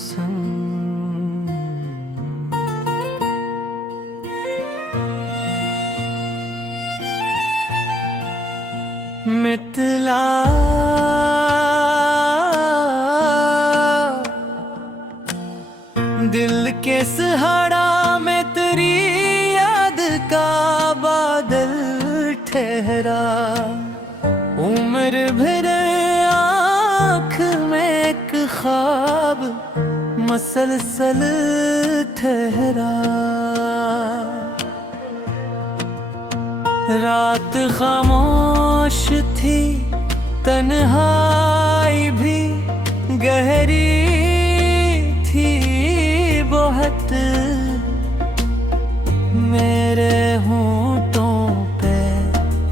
संग। मितला दिल के सहारा में तेरी याद का बादल ठहरा। उम्र भर आँख में एक ख्वाब मसलसल ठहरा। रात खामोश थी, तन्हाई भी गहरी थी बहुत। मेरे होंठों पे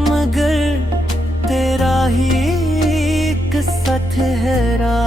मगर तेरा ही किस्सा ठहरा।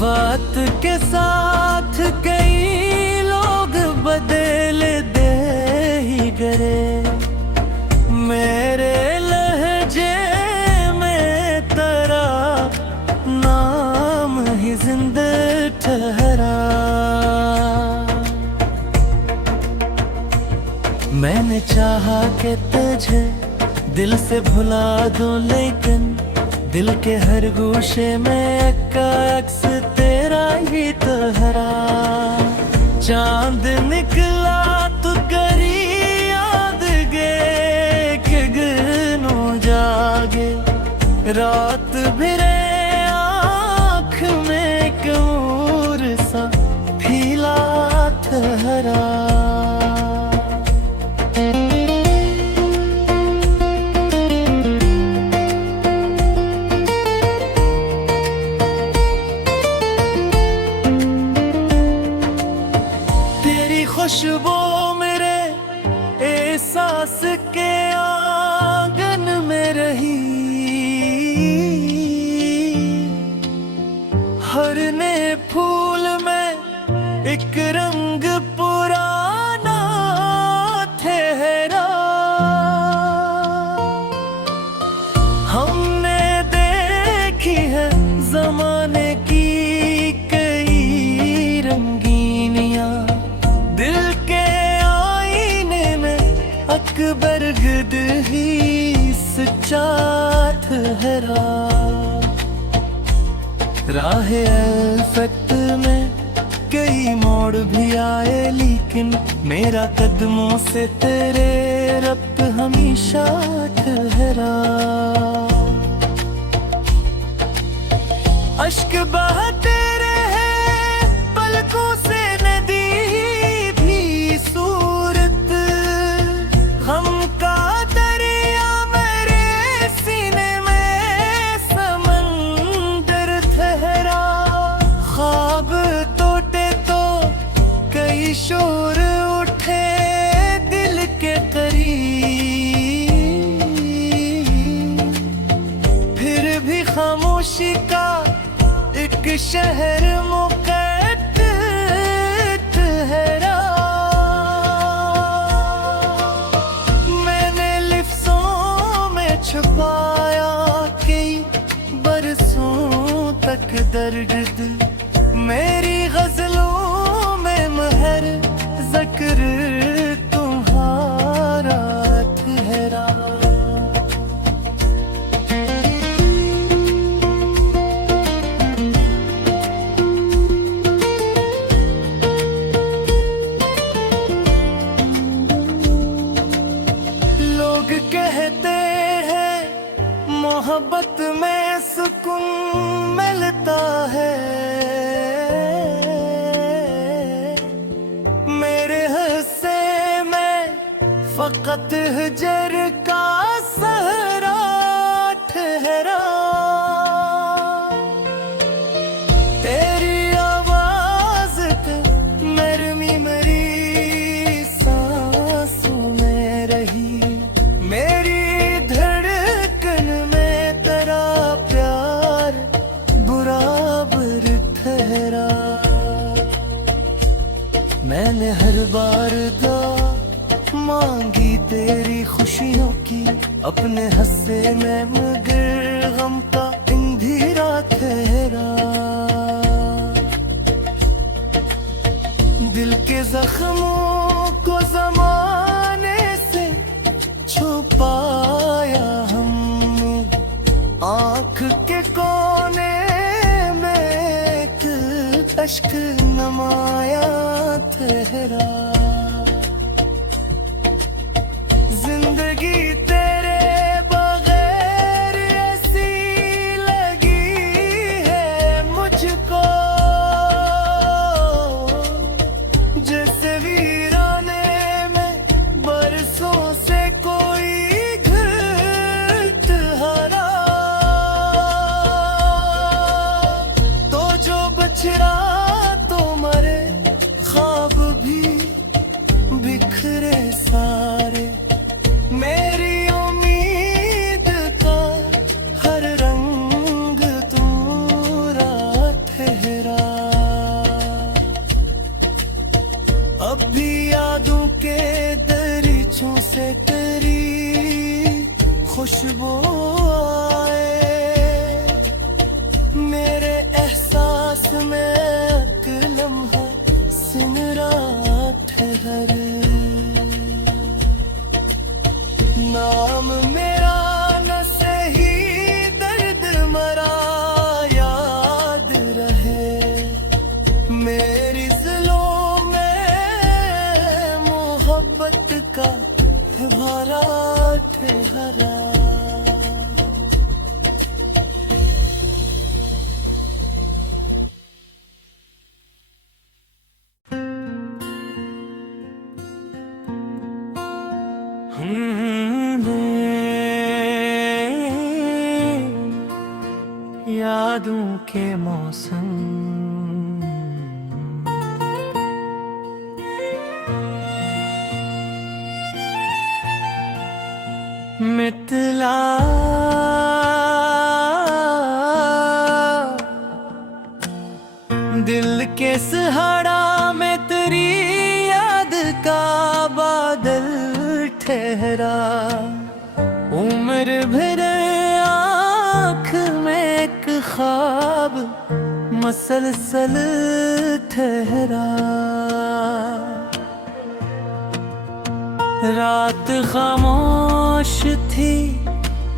वक्त के साथ कई लोग बदल दे ही गए। मेरे लहजे में तेरा नाम ही जिंदा ठहरा। मैंने चाहा कि तुझे दिल से भुला दूं, लेकिन दिल के हर गोशे में अक्स तेरा ही तोहरा। चांद निकला तो करी याद गे कि गनो जागे। रात भिरे आँख में कूर सा फीला ठहरा। खुशबू मेरे एहसास के आंगन में रही। हर नए फूल में एक रंग पुराना ठहरा। हमने देखी है जमाने की कई रंगीनियां। दिल के आईने में अकबर गिद ही सच्चा ठहरा। राहे अल्फत में कई मोड़ भी आए, लेकिन मेरा कदमों से तेरे रब्त हमेशा ठहरा। अश्क बहते रहे पलकों से, शोर उठे दिल के करीब। फिर भी खामोशी का एक शहर मुकद्दस ठहरा। मैंने लिफ्ज़ों में छुपाया कई बरसों तक दर्द। मेरी गजलों हर ज़िक्र तुम्हारा ठहरा। लोग कहते हैं मोहब्बत में सुकून मिलता है। फ़क़त हजर का सहरा ठहरा। तेरी आवाज़ नरमी मेरी सांसों में रही। मेरी धड़कन में तेरा प्यार बराबर ठहरा। मैंने मांगी तेरी खुशियों की, अपने हंसे में मगर गम का अंधेरा ठहरा। दिल के जख्मों को जमाने से छुपाया हमने, आँख के कोने में एक अश्क नमाया ठहरा। जिंदगी तेरे बगैर ऐसी लगी है मुझको, जैसे वीराने में बरसों से कोई घट हरा। तो जो बछड़ा तो मरे, ख्वाब भी बिखरे सारे। मेरी उम्मीद का हर रंग तूरा ठहरा। अब भी यादों के दरीचों से तेरी खुशबू आए, मेरे एहसास में एक लम्हा सिमरा ठहरे। नाम मेरा न सही दर्द मरा याद रहे, मेरी दिलों में मोहब्बत का भरा ठहरा। यादों के मौसम मितला दिल के सहारा में तेरी याद का बादल ठहरा। उम्र भर आँख में एक ख्वाब मसलसल ठहरा। रात खामोश थी,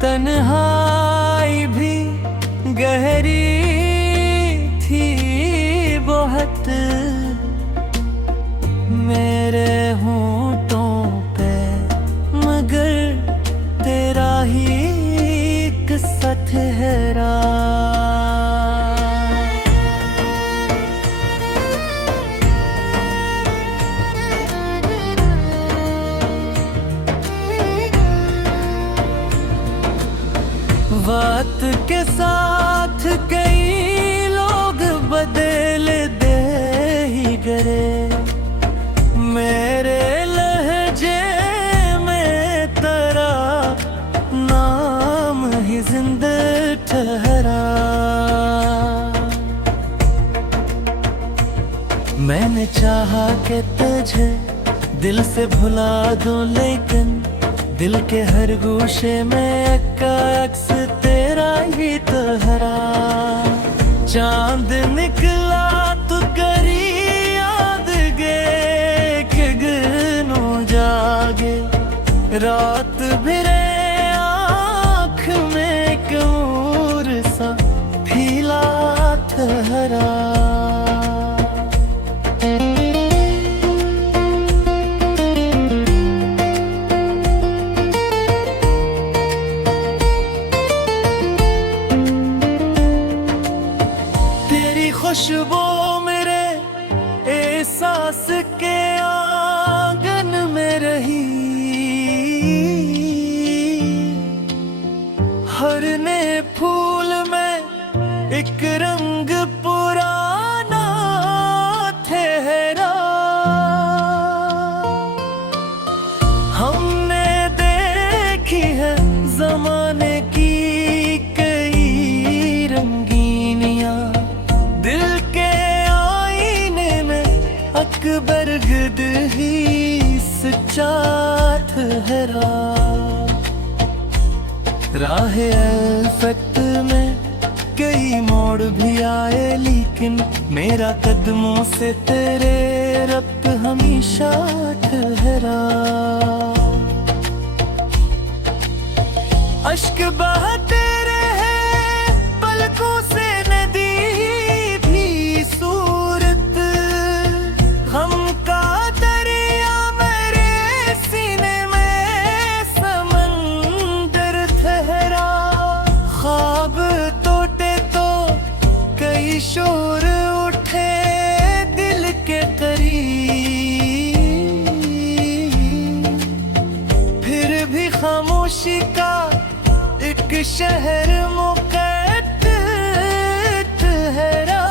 तन्हाई भी गहरी थी बहुत, मेरे होंठों पे मगर तेरा ही किस्सा ठहरा। वक्त के साथ कई लोग बदल दे ही गए, मेरे लहजे में तेरा नाम ही जिंदा ठहरा। मैंने चाहा कि तुझे दिल से भुला दूं, लेकिन दिल के हर गोशे में अक्स तेरा ही तहरा। चांद निकला तो करी याद गे कि गनो जागे, रात भिरे आँख में कूर सा फीला ठहरा। खुशबू मेरे एहसास के आंगन में रही, हर नए फूल में एक रंग पुराना ठहरा। हमने देखी है जमाने की कई रंगीनियां, दिल के आईने में अकबर गद ही ऊंचा ठहरा। राह अल्फत में कई मोड़ भी आए, लेकिन मेरा कदमों से तेरे रब्त हमेशा ठहरा। अश्क बहते रहे पलकों से, नदी भी सूरत हम का दरिया मेरे सीने में समंदर ठहरा। ख्वाब टूटे तो कई शोर उठे दिल के करीब, फिर भी खामोशी का एक शहर मुक़द्दस ठहरा।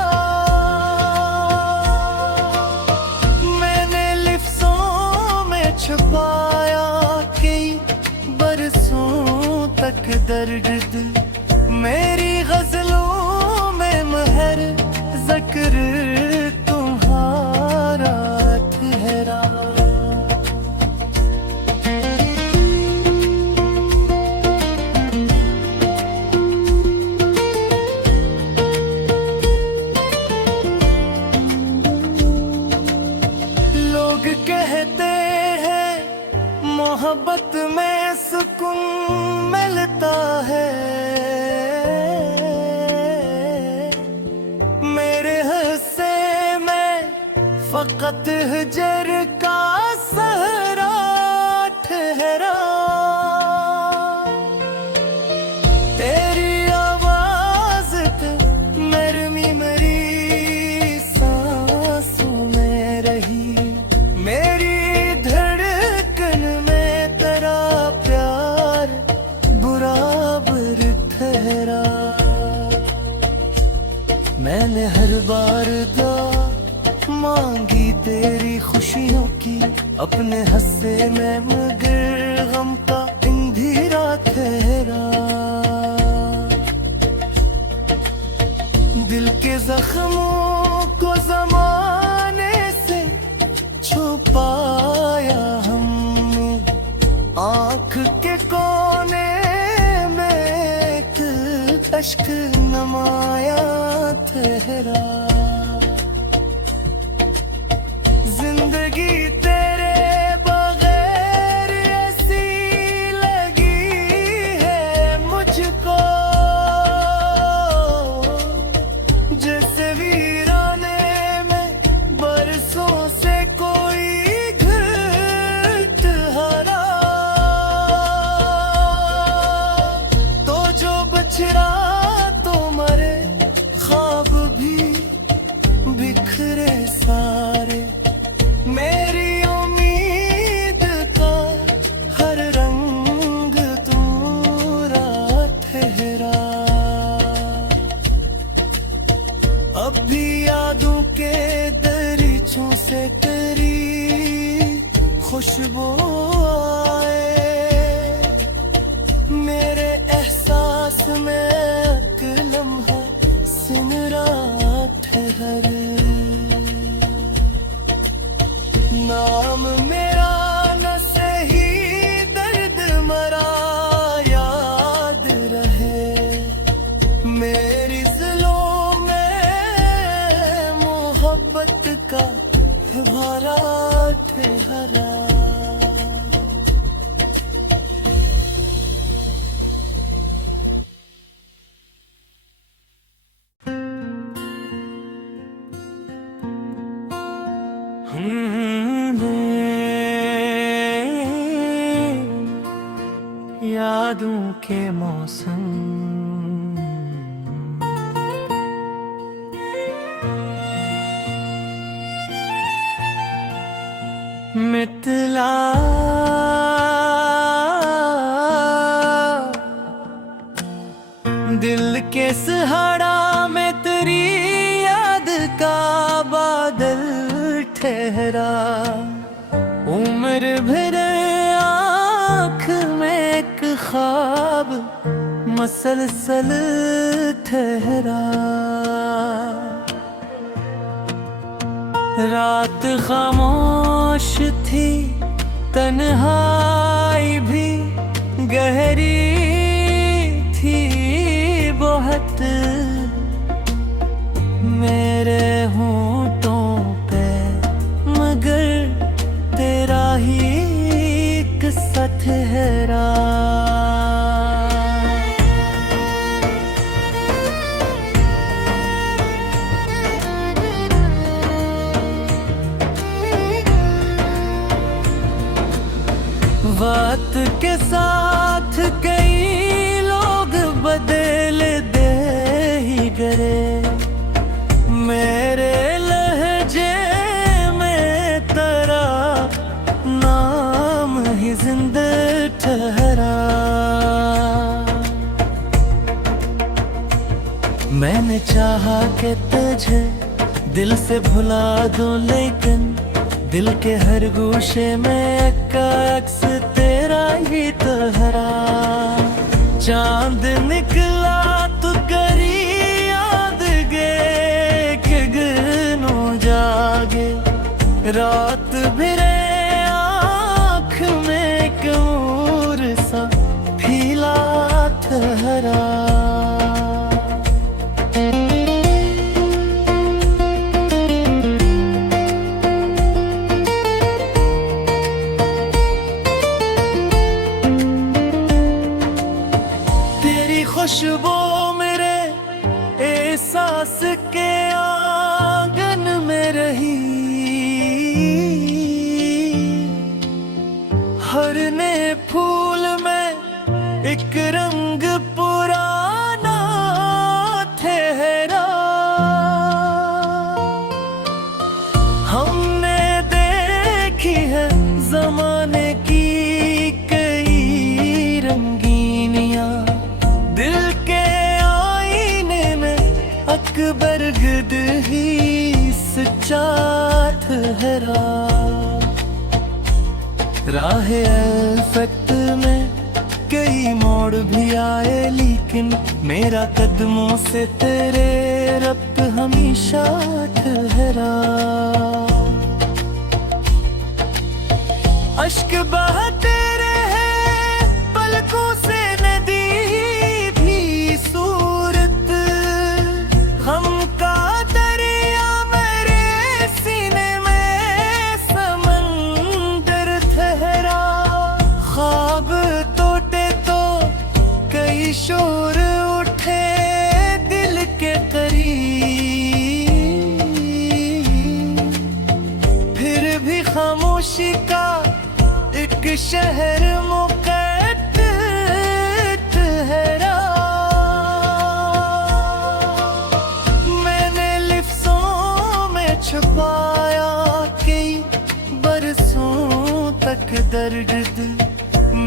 मैंने लिफ्ज़ों में छुपाया कई बरसों तक दर्द, मेरी गज़लों में महर ज़िक्र तुम्हारा ठहरा। कहते हैं मोहब्बत में सुकून मिलता है, मेरे हिस्से में फकत हिजर का सहरा ठहरा। तेरी आवाज नरमी मेरी सांसों में रही, मेरी धड़कन में तेरा प्यार बराबर ठहरा। मैंने हर बार दुआ मांगी तेरी खुशियों की, अपने हंसे में मगर गम का अंधेरा ठहरा। दिल के जख्मों को ज़माने से छुपाया हमने, आँख के कोने में एक अश्क नमाया ठहरा। जिंदगी तेरे बगैर ऐसी लगी है मुझको, जैसे वीराने में बरसों से कोई घट हरा। तो जो बछड़ा तो मरे, ख्वाब भी बिखरे सारे, मेरी उम्मीद का हर रंग तुम्हारा ठहरा। अब भी यादों के दरीचों से तेरी खुशबू आए, मेरे एहसास में एक लम्हा सिमरा ठहरे। नाम मेरा न सही दर्द मरा याद रहे, मेरी दिलों में मोहब्बत का भरा ठहरा। यादों के मौसम मितला दिल के सहारा में तेरी याद का बादल ठहरा। उम्र भर आँख में एक ख्वाब मसलसल ठहरा। रात खामोश थी तन्हाई भी गहरी थी बहुत, मेरे होंठों पे मगर तेरा ही किस्सा ठहरा। वक्त के साथ कई लोग बदल दे ही गए, मेरे लहजे में तेरा नाम ही जिंदा ठहरा। मैंने चाहा कि तुझे दिल से भुला दूं, लेकिन दिल के हर गोशे में अक्स तेरा ही तहरा। चांद निकला तो करी याद गे कि गनो जागे, रात भिरे आँख में कूर सा फीला तहरा। खुशबू मेरे एहसास के आंगन में रही, हर नए फूल में एक रंग पुराना ठहरा। हमने देखी है जमाने की कई रंगीनियां, दिल के आईने में अकबर गिद ही सच्चा ठहरा। राहे अल्फत में कई मोड़ भी आए, लेकिन मेरा कदमों से तेरे रब्त हमेशा ठहरा। अश्क बहते रहे पलकों से, शोर उठे दिल के करीब, फिर भी खामोशी का एक शहर मुक़द्दस ठहरा। मैंने लिफ्ज़ों में छुपाया कई बरसों तक दर्द,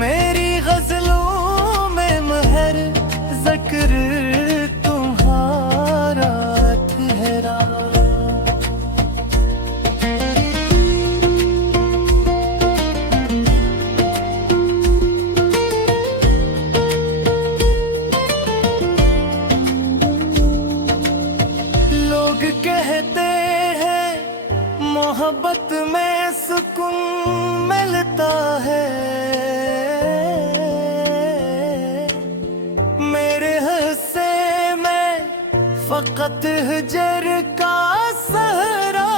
मेरी गज़लों महर ज़िक्र तुम्हारा ठहरा। लोग कहते हैं मोहब्बत में सुकून मिलता है, फ़क़त हजर का सहरा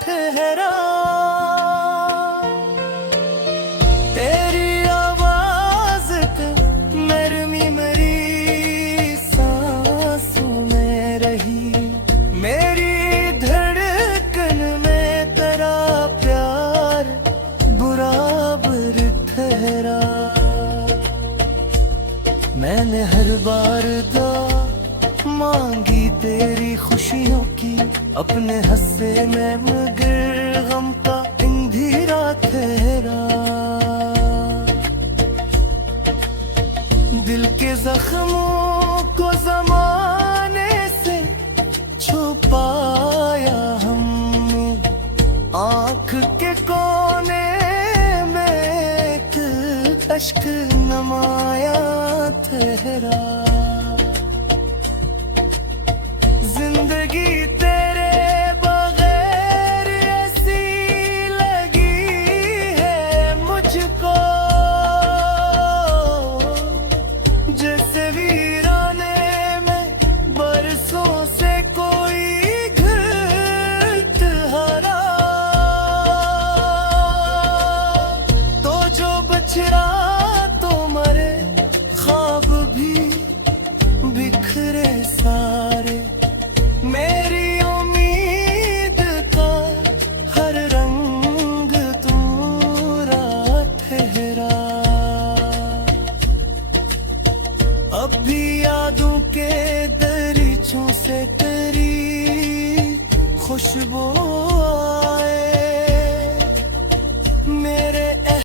ठहरा। तेरी आवाज़ नरमी मेरी सांसों में रही, मेरी धड़कन में तेरा प्यार बराबर ठहरा। मैंने हर बार मांगी तेरी खुशियों की, अपने हंसे में मगर गम का अंधेरा ठहरा। दिल के जख्मों को ज़माने से छुपाया हमने, आँख के कोने में एक अश्क नमाया ठहरा। जिंदगी तेरे बगैर ऐसी लगी है बिछड़ा